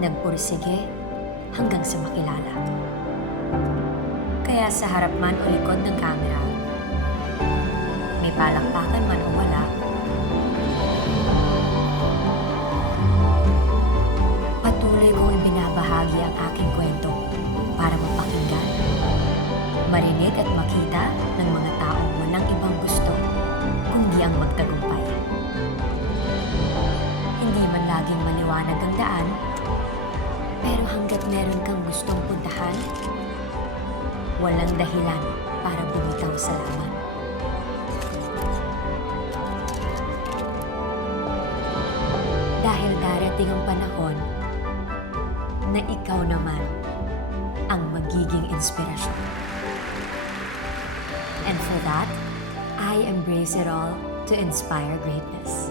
nagpursige hanggang sa makilala. Kaya sa harap man o likod ng kamera, may palakpakan man o wala, patuloy kong ibinabahagi ang aking kwento para mapakinggan, marinig at makita ng mga taong walang ibang gusto kundi ang magtagumpay. Hindi man laging maliwanag ang daan, pero hanggat meron kang gustong puntahan, walang dahilan para bumitaw sa laban. Dahil darating ang panahon na ikaw naman ang magiging inspirasyon. And for that, I embrace it all to inspire greatness.